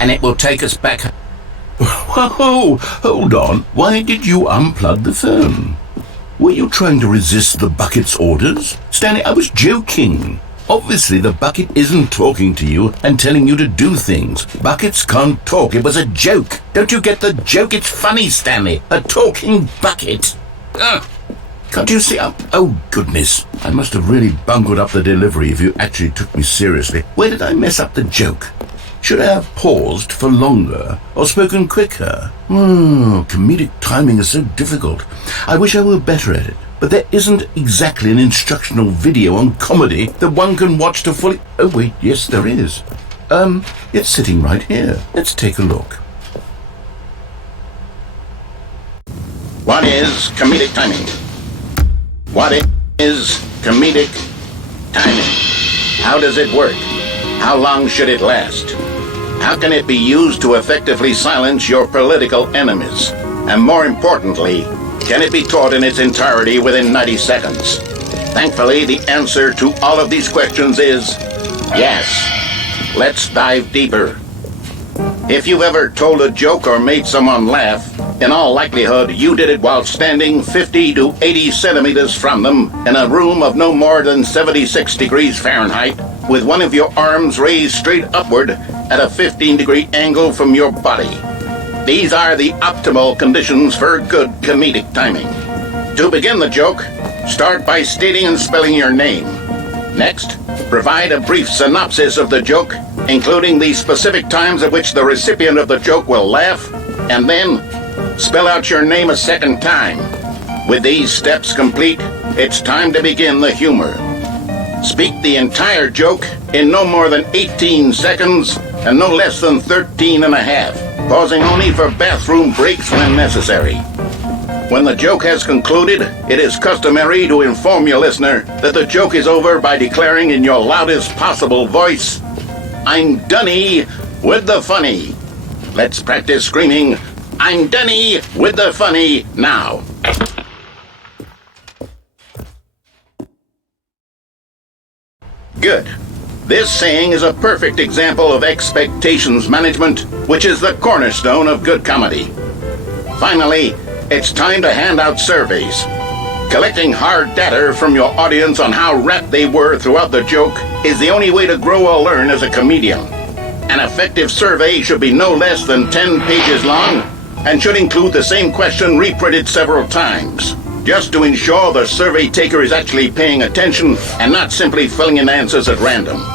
and it will take us back. Whoa, hold on. Why did you unplug the phone? Were you trying to resist the bucket's orders? Stanley, I was joking. Obviously, the bucket isn't talking to you and telling you to do things. Buckets can't talk. It was a joke. Don't you get the joke? It's funny, Stanley. A talking bucket. Ugh. Can't you see? Oh, goodness. I must have really bungled up the delivery if you actually took me seriously. Where did I mess up the joke? Should I have paused for longer or spoken quicker? Comedic timing is so difficult. I wish I were better at it. But there isn't exactly an instructional video on comedy that one can watch to fully... Oh, wait, yes, there is. It's sitting right here. Let's take a look. What is comedic timing? What is comedic timing? How does it work? How long should it last? How can it be used to effectively silence your political enemies? And more importantly, can it be taught in its entirety within 90 seconds? Thankfully, the answer to all of these questions is yes. Let's dive deeper. If you've ever told a joke or made someone laugh, in all likelihood, you did it while standing 50 to 80 centimeters from them in a room of no more than 76 degrees Fahrenheit, with one of your arms raised straight upward at a 15-degree angle from your body. These are the optimal conditions for good comedic timing. To begin the joke, start by stating and spelling your name. Next, provide a brief synopsis of the joke, including the specific times at which the recipient of the joke will laugh, and then spell out your name a second time. With these steps complete, it's time to begin the humor. Speak the entire joke in no more than 18 seconds and no less than 13 and a half, pausing only for bathroom breaks when necessary. When the joke has concluded, it is customary to inform your listener that the joke is over by declaring in your loudest possible voice, "I'm Dunny with the funny." Let's practice screaming, "I'm Dunny with the funny" now. Good. This saying is a perfect example of expectations management, which is the cornerstone of good comedy. Finally, it's time to hand out surveys. Collecting hard data from your audience on how rapt they were throughout the joke is the only way to grow or learn as a comedian. An effective survey should be no less than 10 pages long and should include the same question reprinted several times, just to ensure the survey taker is actually paying attention and not simply filling in answers at random.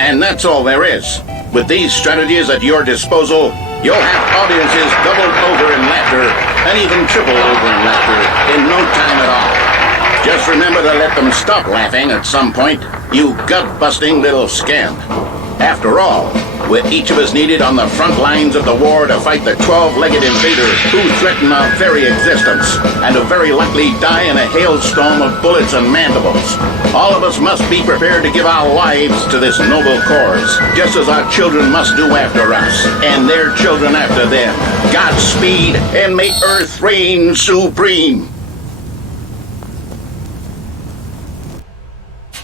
And that's all there is. With these strategies at your disposal, you'll have audiences doubled over in laughter and even tripled over in laughter in no time at all. Just remember to let them stop laughing at some point, you gut-busting little scamp. After all, with each of us needed on the front lines of the war to fight the 12-legged invader who threaten our very existence and to very likely die in a hailstorm of bullets and mandibles. All of us must be prepared to give our lives to this noble cause, just as our children must do after us, and their children after them. Godspeed, and may Earth reign supreme.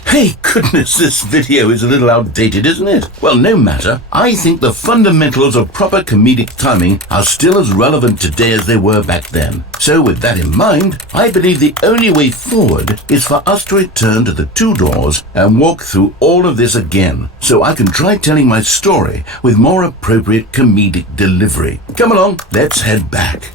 Hey, goodness, this video is a little outdated, isn't it? Well, no matter. I think the fundamentals of proper comedic timing are still as relevant today as they were back then. So with that in mind, I believe the only way forward is for us to return to the two doors and walk through all of this again, so I can try telling my story with more appropriate comedic delivery. Come along, let's head back.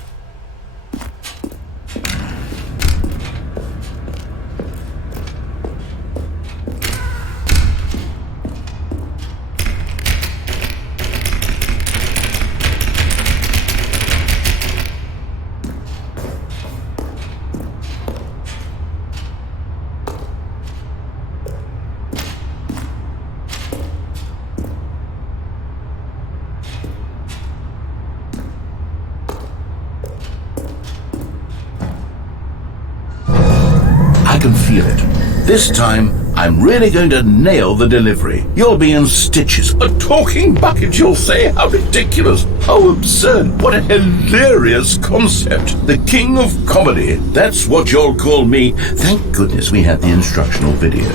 I can feel it. This time, I'm really going to nail the delivery. You'll be in stitches. A talking bucket, you'll say? How ridiculous. How absurd. What a hilarious concept. The king of comedy. That's what you'll call me. Thank goodness we had the instructional video.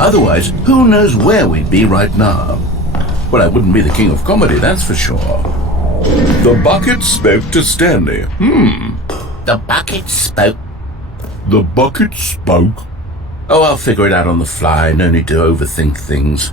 Otherwise, who knows where we'd be right now. Well, I wouldn't be the king of comedy, that's for sure. The bucket spoke to Stanley. The bucket spoke. The bucket spoke. Oh, I'll figure it out on the fly. No need to overthink things.